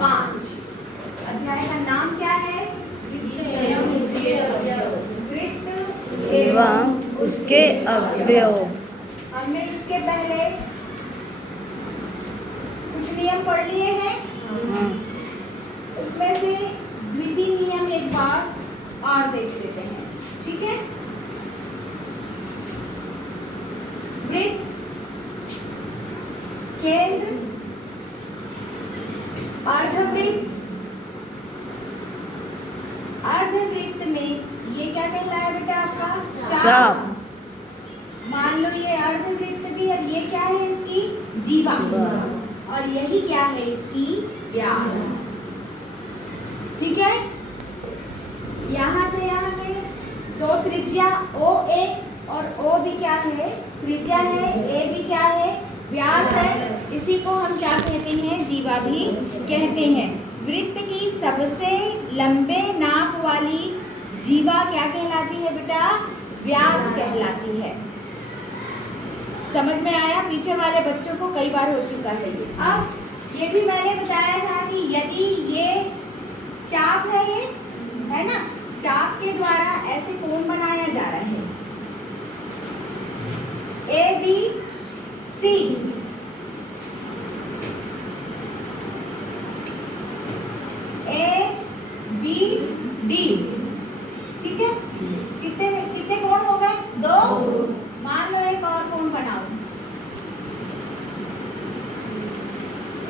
5। अध्याय का नाम क्या है? वृत्त एवं उसके अवयव। हमने इसके पहले कुछ नियम पढ़ लिए हैं। उसमें से द्वितीय नियम एक बार और देख लेते हैं, ठीक है? वृत्त, केंद्र, अर्धवृत्त। अर्धवृत्त में ये क्या कहलाया बेटा आपका? चाप। मान लो ये अर्धवृत्त भी, और ये क्या है इसकी? जीवा। और यही क्या है? इसकी व्यास। ठीक है? यहाँ से यहाँ के दो त्रिज्या ओ ए और ओ भी क्या है? त्रिज्या है। ए भी क्या है? व्यास है। इसी को हम क्या कहते हैं? जीवा भी कहते हैं। वृत्त की सबसे लंबे नाप वाली जीवा क्या कहलाती है बेटा? व्यास कहलाती है। समझ में आया? पीछे वाले बच्चों को कई बार हो चुका है ये। अब ये भी मैंने बताया था कि यदि ये चाप है, ये है ना, चाप के द्वारा ऐसे कोण बनाया जा रहा है A B C. A B D, ठीक है? कितने कितने कोण हो गए? 2। मान लो एक और कोण बनाओ,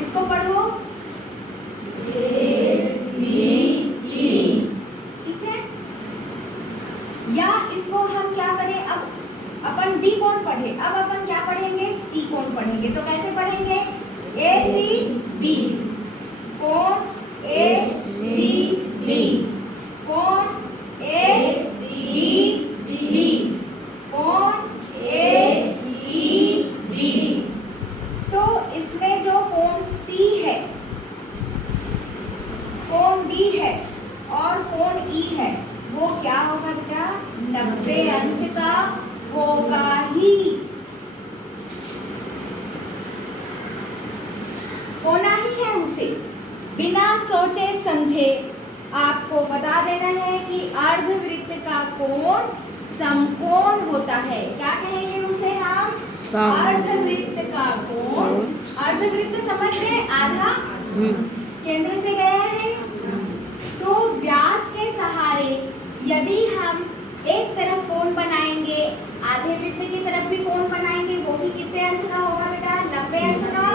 इसको पढ़ो ठीक है? या इसको हम क्या करें? अब अपन बी कोण पढ़े, अब अपन क्या पढ़ेंगे? सी कोण पढ़ेंगे। तो कैसे पढ़ेंगे? ए सी बी, कोण ए सी बी, कोण ए डी बी, कोण ए ई बी। तो इसमें जो कोण सी है, कोण डी है और कोण ई है, वो क्या होगा बेटा? 90 अंश का होगा ही, होना ही है उसे। बिना सोचे समझे आपको बता देना है कि अर्धवृत्त का कोण समकोण होता है। क्या कहेंगे उसे हम? अर्धवृत्त का कोण। अर्धवृत्त समझ गए? आधा केंद्र से गया है। तो व्यास के सहारे यदि हम एक तरफ कोण बनाएंगे, आधे वृत्त की तरफ भी कोण बनाएंगे, वो भी कितने अंश का होगा बेटा? 90 अंश का।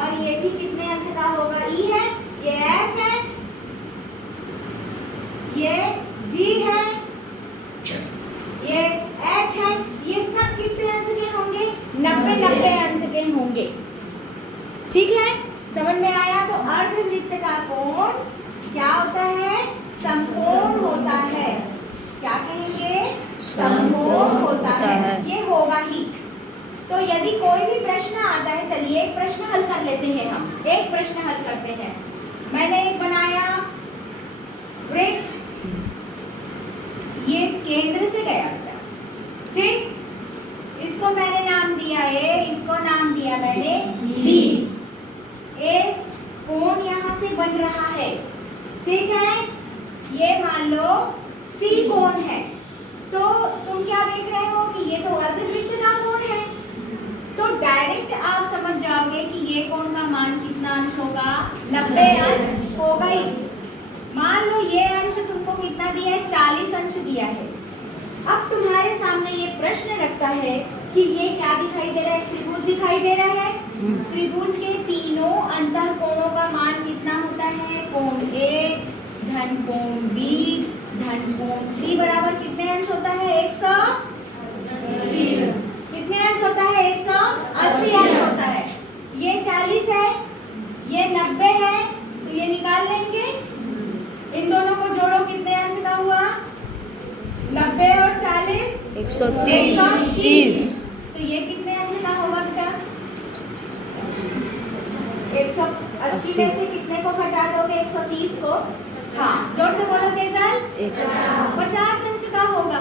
और ये भी कितने अंश का होगा? ई है, ये एफ है, ये जी है, ये एच है। ये सब कितने अंश के होंगे? 90 अंश के होंगे। ठीक है? समझ में आया? तो अर्धवृत्त का कोण क्या होता है? समकोण होता है। क्या कहेंगे? समकोण होता है। ये होगा ही। तो यदि कोई भी प्रश्न आता है, चलिए एक प्रश्न हल कर लेते हैं हम। एक प्रश्न हल करते हैं। मैंने एक बनाया वृत्त, ये केंद्र से गया बेटा, ठीक? इसको मैंने नाम दिया ए, इसको नाम दिया मैंने बी। एक कोण यहाँ से बन रहा है, ठीक है? ये मान लो सी कोण है। तो तुम क्या देख रहे हो कि ये तो अर्धवृत्त का कोण है। तो डायरेक्ट आप समझ जाओगे कि ये कोण का मान कितना अंश होगा? 90 अंश होगा ही। मान लो ये अंश तुमको कितना दिया है? 40 अंश दिया है। अब तुम्हारे सामने ये प्रश्न रखता है कि ये क्या दिखाई दे रहा है? त्रिभुज दिखाई दे रहा है। त्रिभुज के तीनों अंतःकोणों का मान कितना होता है? कोण ए धन कोण बी धन कोण सी बराबर कितने अंश होता है? 180। कितने अंश होता है? 180 अंश होता है। ये 40 है, ये 90 है, तो ये निकाल लेंगे। इन दोनों को जोड़ो, कितने अंश का हुआ? 90 और 40 130। तो ये कितने अंश का होगा बेटा? 180 में से कितने को घटा दोगे? 130 को। हाँ, जोर से बोलो केसर। 50 अंश का होगा।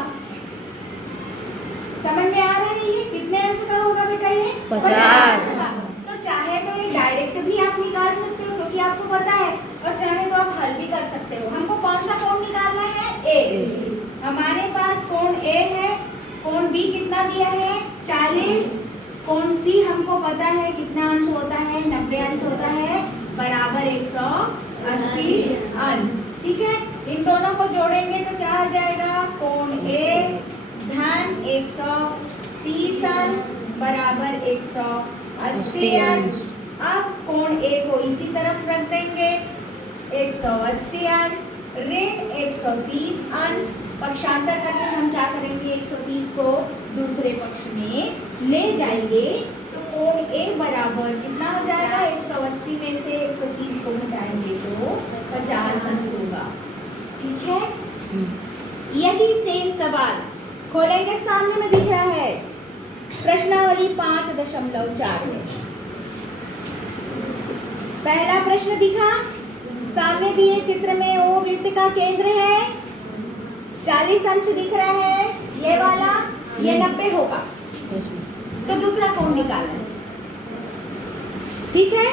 समझ में आ रहा है? ये कितने अंश का होगा बेटा? ये 50 का। तो चाहे तो ये डायरेक्ट भी आप निकाल सकते हो क्योंकि आपको पता है, सकते हो। हमको कौन सा कोण निकालना है? ए। हमारे पास कोण ए है, कोण बी कितना दिया है? 40। कोण सी हमको पता है कितना अंश होता है? 90 अंश होता है, बराबर 180 अंश। ठीक है, इन दोनों को जोड़ेंगे तो क्या आ जाएगा? कोण ए धन 130 अंश बराबर 180 अंश। अब कोण ए को इसी तरफ रख देंगे, 180 अंश ऋण 130 अंश। पक्षांतर करके हम क्या करेंगे? 130 को दूसरे पक्ष में ले जाएंगे तो कोण ए बराबर कितना हो जाएगा? 180 में से 130 को घटाएंगे तो 50 अंश होगा। ठीक है, यही सेम सवाल खोलेंगे, सामने में दिख रहा है प्रश्नावली 5.4 में। पहला प्रश्न दिखा, सामने दिए चित्र में ओ वृत्त का केंद्र है, 40 अंश दिख रहा है, ये वाला, ये 90 होगा, तो दूसरा कोण निकालना है। ठीक है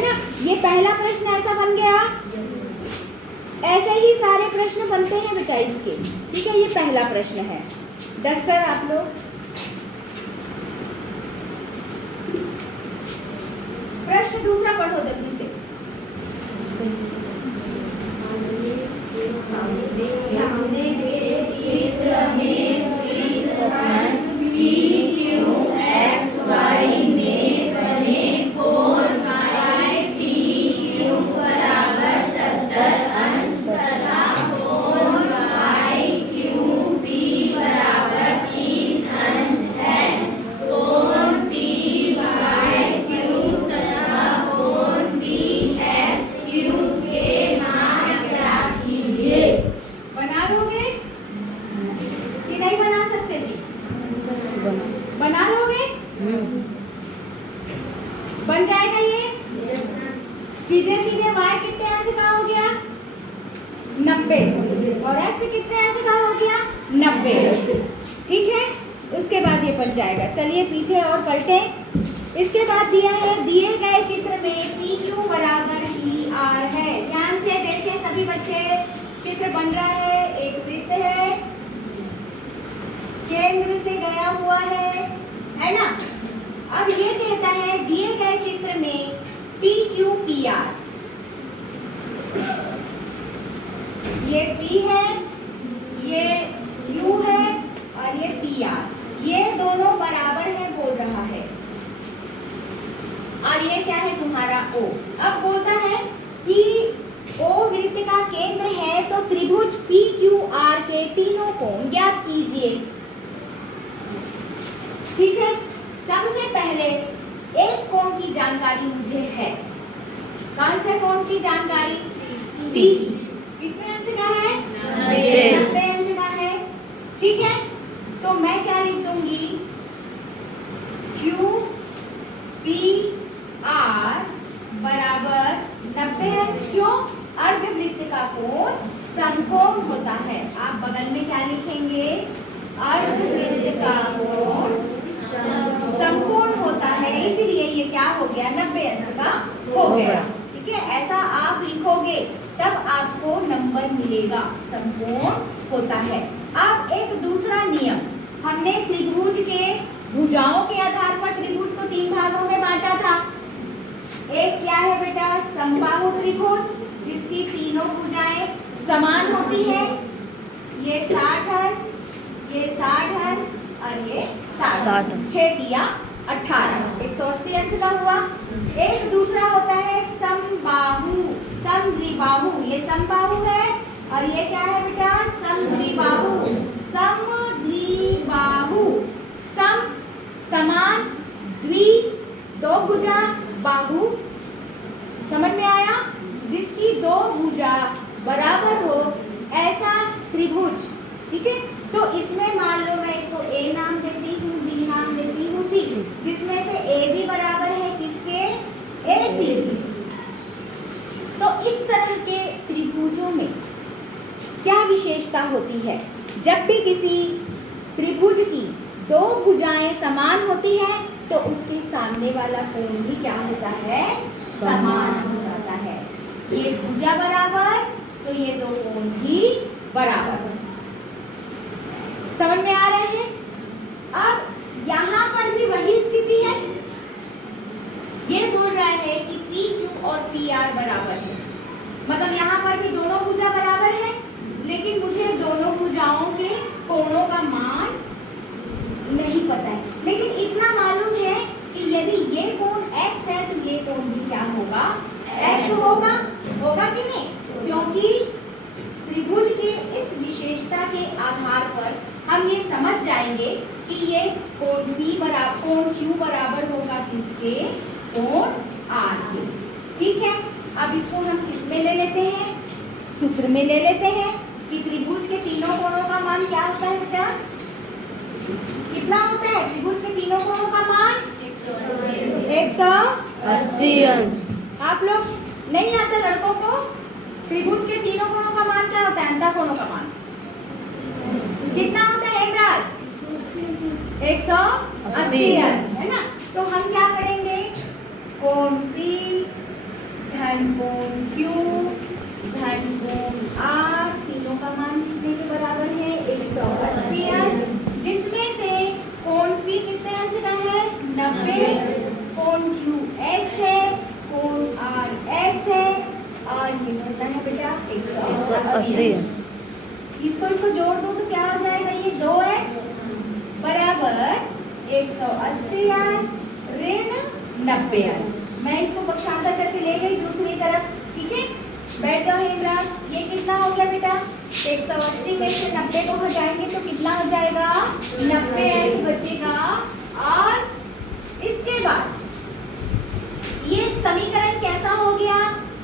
ना? ये पहला प्रश्न ऐसा बन गया। ऐसे ही सारे प्रश्न बनते हैं बेटा इसके। ठीक है, ये पहला प्रश्न है। डस्टर आप लोग प्रश्न दूसरा पढ़ो जल्दी से। सामने के चित्र में वृत्तखंड PQXY में बने कोण PQ बराबर 70 अंश तथा कोण YQP बराबर 30 अंश है। कोण PYQ तथा कोण PSQ के मान ज्ञात कीजिए। बना लोगे कि नहीं बना सकते जी? बना लोगे? बन जाएगा ये? सीधे सीधे y कितने अंश का हो गया? 90 और x कितने अंश का हो गया? 90। ठीक है, उसके बाद ये बन जाएगा। चलिए पीछे और पलटे। इसके बाद दिया है, दिए गए चित्र में PQ बराबर PR है। ध्यान से देखें सभी बच्चे, चित्र बन रहा है, एक वृत्त है, केंद्र से गया हुआ है ना? अब ये कहता है दिए गए चित्र में PQPR, ये P है, ये Q है और ये PR, ये दोनों बराबर है बोल रहा है। और ये क्या है? तुम्हारा O। अब बोलता है कि O वृत्त का केंद्र है तो त्रिभुज PQR के तीनों कोण ज्ञात कीजिए। ठीक है, सबसे पहले एक कोण की जानकारी मुझे है। कौन से कोण की जानकारी? P। कितने अंश का है? 90 अंश का है। ठीक है, तो मैं क्या लिख दूंगी? QPR बराबर 90 अंश। क्यों? अर्धवृत्त का कोण समकोण होता है। आप बगल में क्या लिखेंगे? अर्धवृत्त का कोण समकोण होता है, इसीलिए ये क्या हो गया? 90 अंश का हो गया। ठीक है, ऐसा आप लिखोगे तब आपको नंबर मिलेगा। समकोण होता है। अब एक दूसरा नियम, हमने त्रिभुज के भुजाओं के आधार पर त्रिभुज को 3 भागों में बांटा था। एक क्या है बेटा? समबाहु त्रिभुज, जिसकी तीनों भुजाएं समान होती है। ये 60 अंश, ये 60 अंश और ये 60। 6 दिया 18, 180 अंश का हुआ। एक दूसरा होता है समबाहु, समद्विबाहु। ये समबाहु है और ये क्या है बेटा? समद्विबाहु। समद्विबाहु, सम समान, द्वि दो भुजा, बाहु, समझ में आया? जिसकी दो भुजा बराबर हो ऐसा त्रिभुज। ठीक है, तो इसमें मान लो मैं इसको A नाम देती हूँ, B नाम देती हूँ, C, जिसमें से AB बराबर है किसके? AC। तो इस तरह के त्रिभुजों में क्या विशेषता होती है? जब भी किसी त्रिभुज की दो भुजाएं समान होती है तो उसके सामने वाला कोण भी क्या होता है? समान हो जाता है। ये भुजा बराबर दो कोण भी बराबर। समझ में आ रहे हैं? अब यहाँ पर भी वही स्थिति है। ये बोल रहा है कि पी क्यू और पी आर बराबर है, मतलब यहाँ पर भी दोनों भुजा बराबर है, लेकिन मुझे दोनों भुजाओं के कोणों का मान नहीं पता है। लेकिन इतना मालूम है कि यदि ये कोण x है तो ये कोण भी क्या होगा? x होगा। होगा कि नहीं? क्योंकि त्रिभुज के इस विशेषता के आधार पर हम ये समझ जाएंगे कि ये कोण Q बराबर होगा किसके? कोण R के। ठीक है, अब इसको हम किस में ले लेते हैं? सूत्र में ले लेते हैं कि त्रिभुज के तीनों कोणों का मान क्या होता है बेटा? कितना होता है त्रिभुज के तीनों कोणों का मान? 80 अंश। आप लोग नहीं आता लड़कों को? त्रिभुज के तीनों कोणों का मान क्या होता है? अंतःकोणों का मान कितना होता है हेमराज? 180 अंश, है ना? तो हम क्या करेंगे? कोण P धन कोण Q धन कोण R, तीनों का मान कितने के बराबर है? 180 अंश, जिसमें से कोण P कितने अंश का है? 90, कोण Q x है, कोण R x है, और ये होता है बेटा 180। इसको जोड़ दो तो क्या हो जाएगा? ये 2x बराबर 180 अंश ऋण 90 अंश। मैं इसको पक्षांतर करके ले गई दूसरी तरफ। ठीक है, बैठ जाओ हेमराज। ये कितना हो गया बेटा? 180 में से 90 को हटाएंगे तो कितना हो जाएगा? 90 अंश बचेगा। और इसके बाद ये समीकरण कैसा हो गया?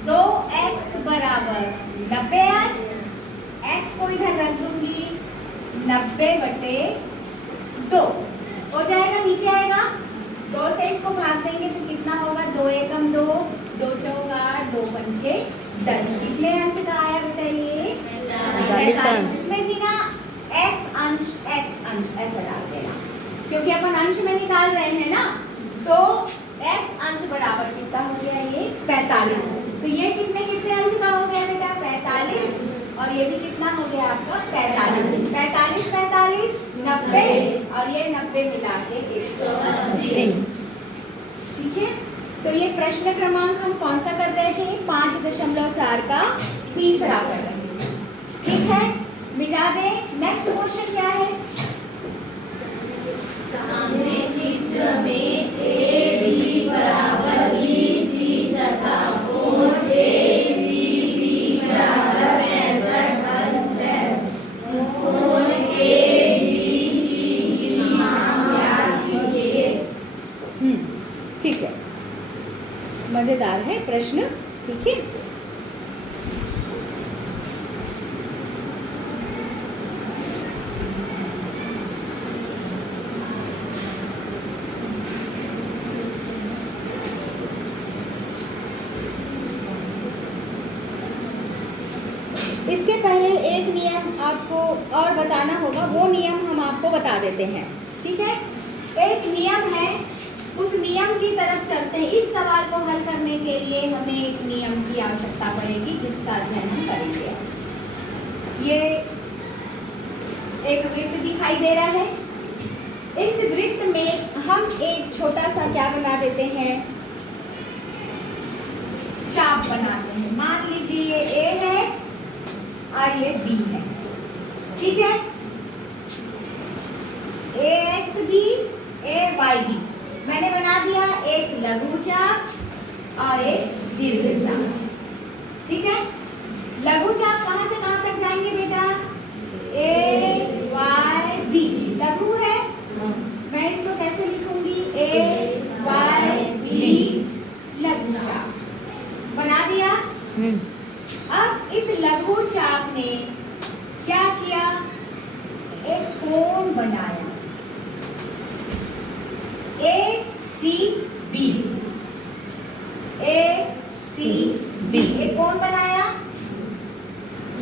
2x बराबर 90 अंश, x को इधर रख दूंगी, 90/2 हो जाएगा, नीचे आएगा। 2 से इसको भाग देंगे तो कितना होगा? 2 एकम 2, 2 चौका 8, 2 पंचे 10। कितने अंश का आया बेटा? ये 45 अंश। इसमें भी ना x अंश ऐसा डाल देना, क्योंकि अपन अंश में निकाल रहे हैं ना। तो x अंश बराबर कितना हो गया? ये 45। तो ये कितने अंश का हो गया बेटा? 45। और ये भी कितना हो गया आपका? 45। 45 90, और ये 90 मिला के 180। ठीक है, तो ये प्रश्न क्रमांक हम कौन सा कर रहे थे? 5.4 का तीसरा कर रहे थे। ठीक है, मिटा दें। नेक्स्ट क्वेश्चन क्या है? सामने चित्र में AD बराबर BC तथा कोण ACB बराबर 65 अंश है। कोण ADC की मान ज्ञात कीजिए। ठीक है, मजेदार है प्रश्न। ठीक है, इसके पहले एक नियम आपको और बताना होगा, वो नियम हम आपको बता देते हैं। ठीक है, एक नियम है, उस नियम की तरफ चलते हैं। इस सवाल को हल करने के लिए हमें एक नियम की आवश्यकता पड़ेगी, जिसका अध्ययन हम करेंगे। ये एक वृत्त दिखाई दे रहा है। इस वृत्त में हम एक छोटा सा क्या बना देते हैं? चाप बनाते हैं। मान लीजिए ये A है और ये B है। ठीक है, AXB AYB मैंने बना दिया एक लघु चाप और एक दीर्घ चाप। ठीक है, लघु चाप कहां से कहां तक जाएंगे बेटा? AYB लघु है, मैं इसको कैसे लिखूंगी? AYB लघु चाप बना दिया। अब इस लघु चाप ने क्या किया? एक कोण बनाया ACB। एक कोण बनाया।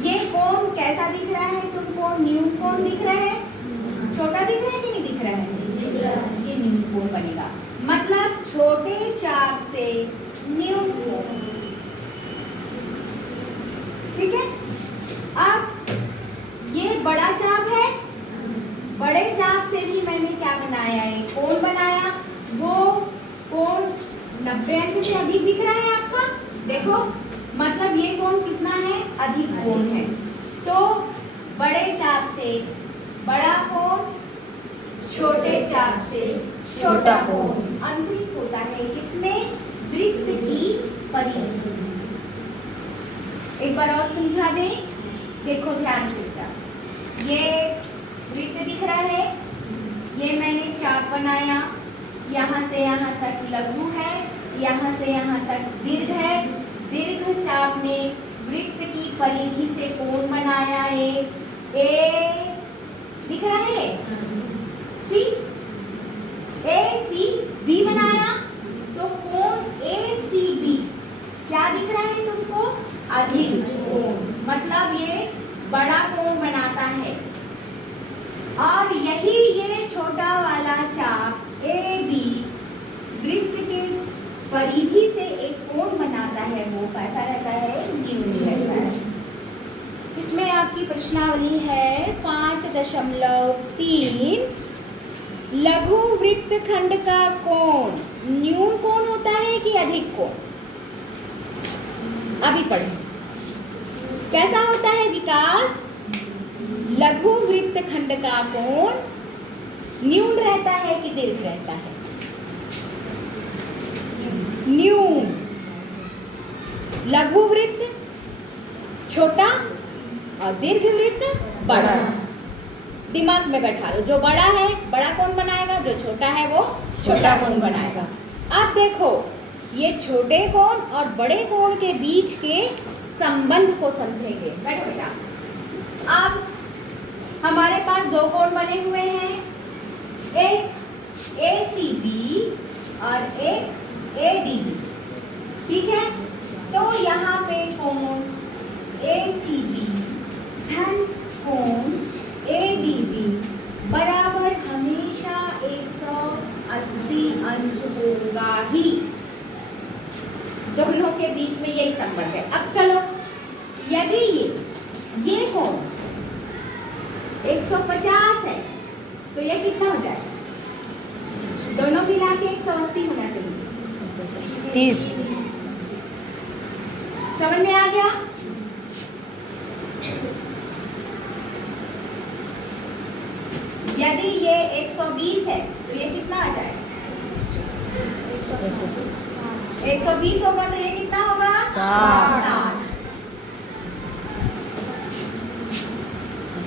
ये कोण कैसा दिख रहा है तुमको? न्यून कोण दिख रहा है? छोटा दिख रहा है कि नहीं दिख रहा है? ये न्यून कोण बनेगा, मतलब छोटे चाप से न्यून कोण। ठीक है, 92 से अधिक दिख रहा है आपका? देखो मतलब ये कोण कितना है? अधिक कोण है। तो बड़े चाप से बड़ा कोण, छोटे चाप से छोटा कोण अंतरित होता है इसमें वृत्त की परिधि। एक बार और समझा दें, देखो ध्यान से। ये वृत्त दिख रहा है, ये मैंने चाप बनाया, यहाँ से यहाँ तक लघु है, यहाँ से यहाँ तक दीर्घ है। दीर्घ चाप ने वृत्त की परिधि से कोण बनाया ए दिख रहा है, सी ए सी बी बनाया, तो कोण ए सी बी क्या दिख रहा है तुमको? अधिक कोण, मतलब ये बड़ा कोण बनाता है। और यही ये छोटा वाला चाप ए बी वृत्त के परिधि से एक कोण बनाता है, वो कैसा रहता है? न्यून रहता है। इसमें आपकी प्रश्नावली है 5.3। लघु वृत्तखंड का कोण न्यून कोण होता है कि अधिक कोण? अभी पढ़ो कैसा होता है विकास? लघु वृत्तखंड का कोण न्यून रहता है कि दीर्घ रहता है? न्यून। लघु वृत्त छोटा और दीर्घ वृत्त बड़ा। दिमाग में बैठा लो, जो बड़ा है बड़ा कोण बनाएगा, जो छोटा है वो छोटा कोण बनाएगा। अब देखो ये छोटे कोण और बड़े कोण के बीच के संबंध को समझेंगे। बैठो बेटा। अब हमारे पास दो कोण बने हुए हैं, एक ACB और एक ADB, ठीक है? तो यहाँ पे कोण ACB धन कोण ADB बराबर हमेशा 180 अंश होगा ही। दोनों के बीच में यही संबंध है। अब चलो, यदि ये कोण 150 है तो ये कितना हो जाएगा? दोनों मिला के 180 होना चाहिए। 30। समझ में आ गया? यदि ये 120 है तो ये कितना आ जाएगा? 120 होगा तो ये कितना होगा? 60।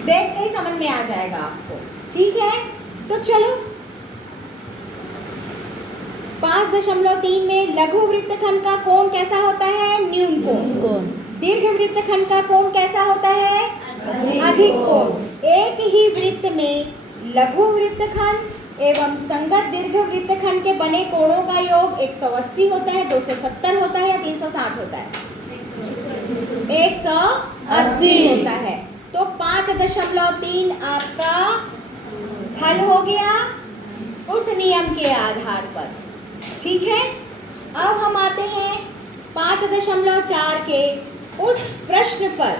देख के ही समझ में आ जाएगा आपको, ठीक है? तो चलो 5.3 में लघु वृत्तखंड का कोण कैसा होता है? न्यून कोण। दीर्घ वृत्तखंड का कोण कैसा होता है? अधिक कोण। एक ही वृत्त में लघु वृत्तखंड एवं संगत दीर्घ वृत्तखंड के बने कोणों का योग 180 होता है, 270 होता है या 360 होता है? 180 होता है। तो 5.3 आपका हल हो गया उस नियम के आधार पर, ठीक है? अब हम आते हैं 5.4 के उस प्रश्न पर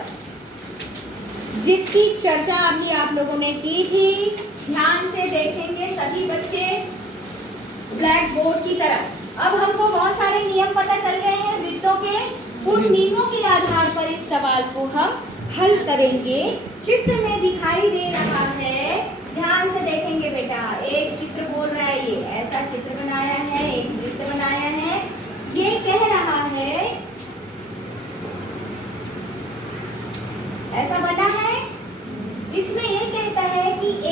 जिसकी चर्चा अभी आप लोगों ने की थी। ध्यान से देखेंगे सभी बच्चे ब्लैक बोर्ड की तरफ। अब हमको बहुत सारे नियम पता चल गए हैं वृत्तों के, उन नियमों के आधार पर इस सवाल को हम हल करेंगे। चित्र में दिखाई दे रहा है, ध्यान से देखेंगे बेटा। एक चित्र बोल रहा है, ये ऐसा चित्र बनाया है, एक वृत्त बनाया है। ये कह रहा है ऐसा बना है, इसमें ये कहता है कि A,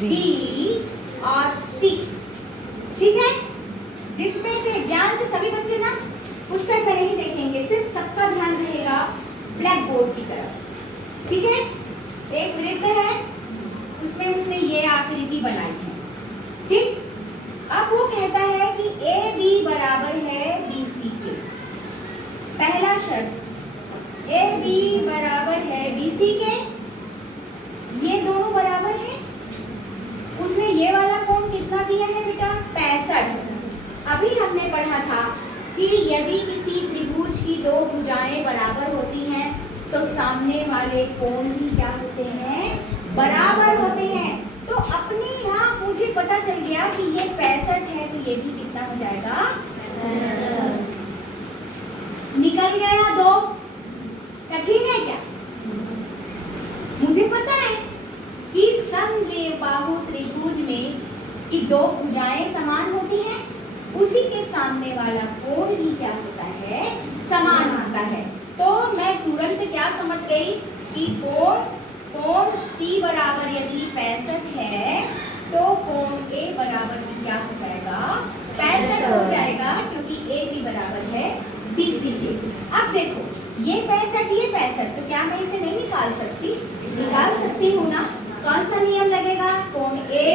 B और C, ठीक है? जिसमें से ध्यान से सभी बच्चे ना पुस्तक में नहीं देखेंगे, सिर्फ सबका ध्यान रहेगा ब्लैक बोर्ड की तरफ, ठीक है? एक वृत्त है, उसमें उसने ये आकृति बनाई है, ठीक? अब वो कहता है कि AB बराबर है BC के। पहला शर्त, AB बराबर है BC के, ये दोनों बराबर है। उसने ये वाला कोण कितना दिया है बेटा? 65। अभी हमने पढ़ा था कि यदि किसी त्रिभुज की दो भुजाएं बराबर होती हैं तो सामने वाले कोण भी क्या होते हैं? बराबर होते हैं। तो अपने यहाँ मुझे पता चल गया कि ये 65 है तो ये भी कितना हो जाएगा? निकल गया दो, कठिन है क्या? मुझे पता है कि समद्विबाहु त्रिभुज में कि दो भुजाएं समान होती हैं, उसी के सामने वाला कोण भी क्या होता है? समान होता है। तो मैं तुरंत क्या समझ गई कि कोण C बराबर यदि 65 है तो कोण A बराबर भी क्या हो जाएगा? 65 हो जाएगा, क्योंकि A भी बराबर है BC से। अब देखो ये 65, तो क्या मैं इसे नहीं निकाल सकती? निकाल सकती हूँ ना। कौन सा नियम लगेगा? कोण A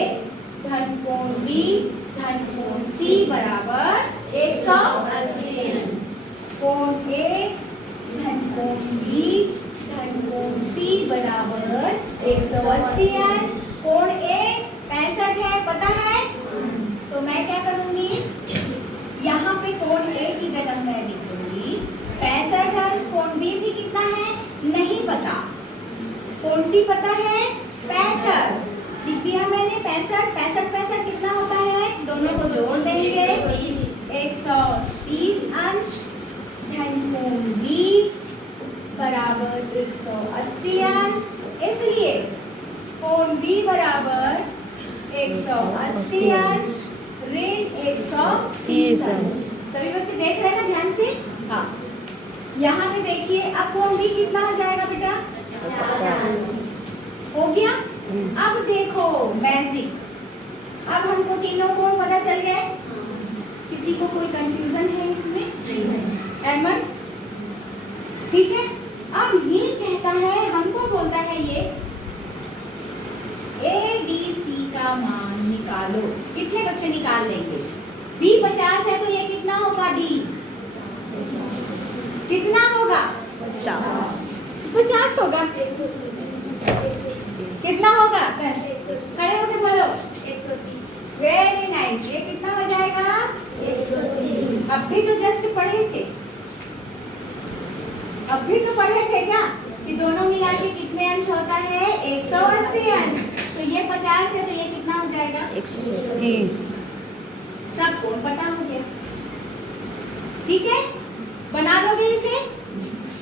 धन कोण B धन कोण C बराबर 180। कोण A धन कोण B धन कोण C बराबर 180। कोण A 65 है, पता है? तो मैं क्या करूंगी, यहाँ पे कोण A की जगह मैं लिख दूंगी 65। कोण B भी कितना है नहीं पता, कोण C पता है 65, लिख दिया मैंने 65 कितना होता है? दोनों को जोड़ देंगे 130 अंश धन कोण B बराबर 180 अंश। इसलिए कोण B बराबर 180 अंश ऋण 130 अंश। सभी बच्चे देख रहे हैं ना ध्यान से? हाँ, यहाँ पे देखिए अब कोण B कितना हो जाएगा बेटा? 50 हो गया। अब देखो मैजिक, अब हमको तीनों कोण पता चल गए। किसी को कोई कंफ्यूजन है इसमें? एमन ठीक है। अब ये कहता है, हमको बोलता है ये ADC का मान निकालो। कितने बच्चे निकाल लेंगे? B 50 है तो ये कितना होगा? D कितना होगा? 50 होगा। कितना होगा? खड़े होके बोलो 130। Very nice. ये कितना हो जाएगा? 130। अभी तो जस्ट पढ़े थे, अभी तो पढ़े थे क्या कि दोनों मिला के कितने अंश होता है? 180 अंश। तो ये 50 है तो ये कितना हो जाएगा? 130। सब कोण पता हो गया। ठीक है, बना लोगे इसे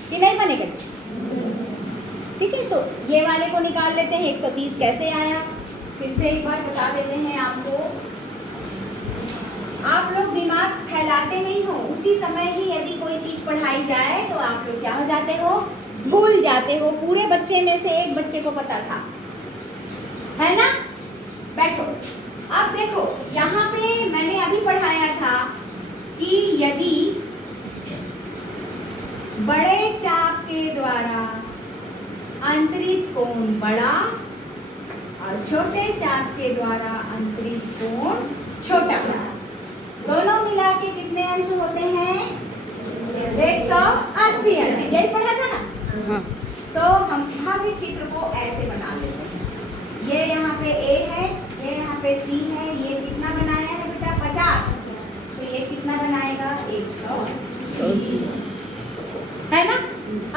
कि नहीं बनेगा? ठीक है, तो ये वाले को निकाल लेते हैं। 130 कैसे आया फिर से एक बार बता देते हैं आपको। आप लोग दिमाग फैलाते नहीं हो, उसी समय ही यदि कोई चीज पढ़ाई जाए तो आप लोग क्या हो जाते हो? भूल जाते हो। पूरे बच्चे में से एक बच्चे को पता था, है ना? बैठो। अब देखो यहाँ पे मैंने अभी पढ़ाया था कि यदि बड़े चाप के द्वारा अंतरित कोण बड़ा और छोटे चाप के द्वारा अंतरित कोण छोटा, दोनों मिला के कितने अंश होते हैं? 180 अंश। यही पढ़ा था ना? हाँ। तो हम इस चित्र को ऐसे बना लेते हैं। ये यहाँ पे A है, ये यहाँ पे C है। ये कितना बनाया है बेटा? 50। तो ये कितना बनाएगा? 130, है ना?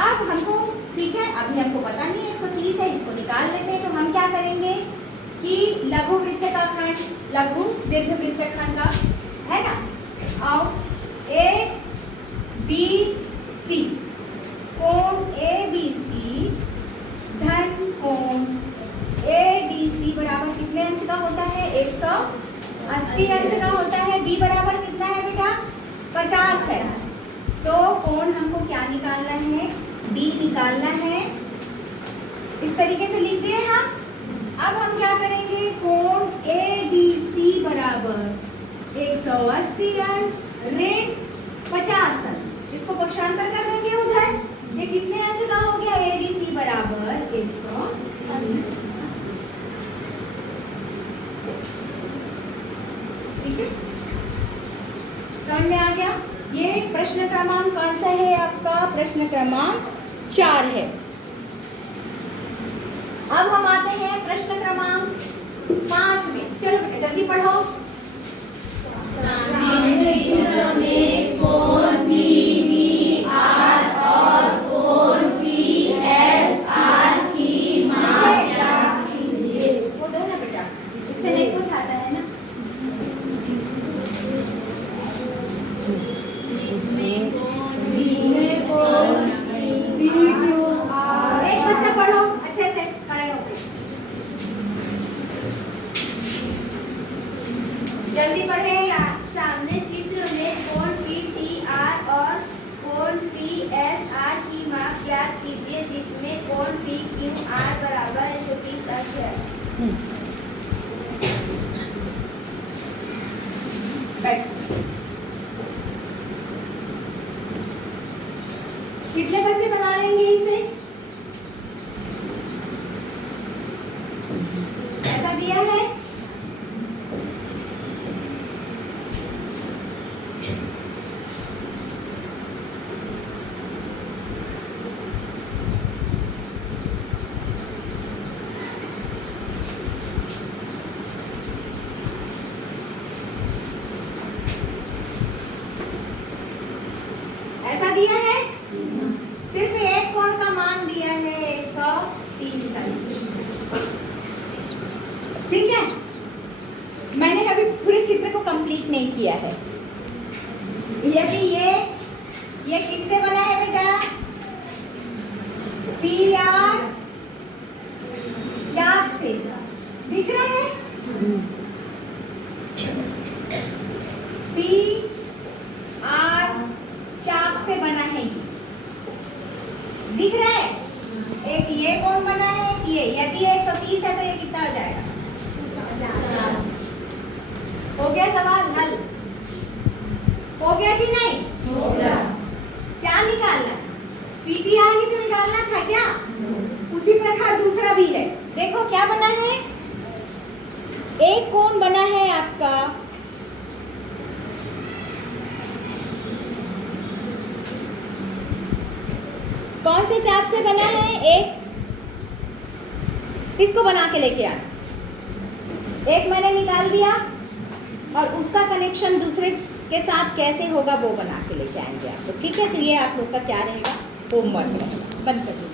अब हमको ठीक है, अभी हमको पता नहीं 130 है, इसको निकाल लेते हैं। तो हम क्या करेंगे कि लघु वृत्त का खंड, लघु दीर्घ वृत्त खंड का, है ना? आओ ABC, कोण ABC धन कोण ADC बराबर कितने अंश का होता है? 180 अंश का होता है। B बराबर कितना है बेटा? 50 है। तो कोण हमको क्या निकालना है? D निकालना है। इस तरीके से लिख दिए हम। अब हम क्या करेंगे? कोण ADC बराबर 180 अंश ऋण 50 अंश। इसको पक्षांतर कर देंगे उधर। ये कितने अंश का हो गया? ADC बराबर 180। ठीक है, समझ में आ गया? ये प्रश्न क्रमांक कौन सा है आपका? प्रश्न क्रमांक 4 है। अब हम आते हैं प्रश्न क्रमांक 5 में। चलो बेटा जल्दी पढ़ो। सामने चित्र में कोण PDR और कोण PSR की मान ज्ञात कीजिए। वो दो ना बेटा, इससे नहीं कुछ आता है ना। कितने बच्चे बना लेंगे इसे? ऐसा दिया है। ऐसा दिया है। सिर्फ एक कोण का मान दिया है 130। ठीक है, मैंने अभी पूरे चित्र को कंप्लीट नहीं किया है। यदि ये किससे बना है बेटा? PR चाप से। दिख रहा है? PR चाप से बना है ये। दिख रहा है? एक ये कौन बना है, एक ये। यदि 130 है तो ये कितना हो जाएगा? 50। हो गया सवाल हल? हो गया कि नहीं? हो गया। क्या निकालना? PTR ही तो निकालना था क्या? उसी प्रकार दूसरा भी है। देखो क्या बना है? एक कोण बना है आपका कौन से चाप से बना है? एक इसको बना के लेके आ। एक मैंने निकाल दिया और उसका कनेक्शन दूसरे के साथ कैसे होगा वो बना के लेके आएंगे आप लोग। ठीक है, तो ये आप लोग का क्या रहेगा? होमवर्क रहेगा। बंद कर दीजिए।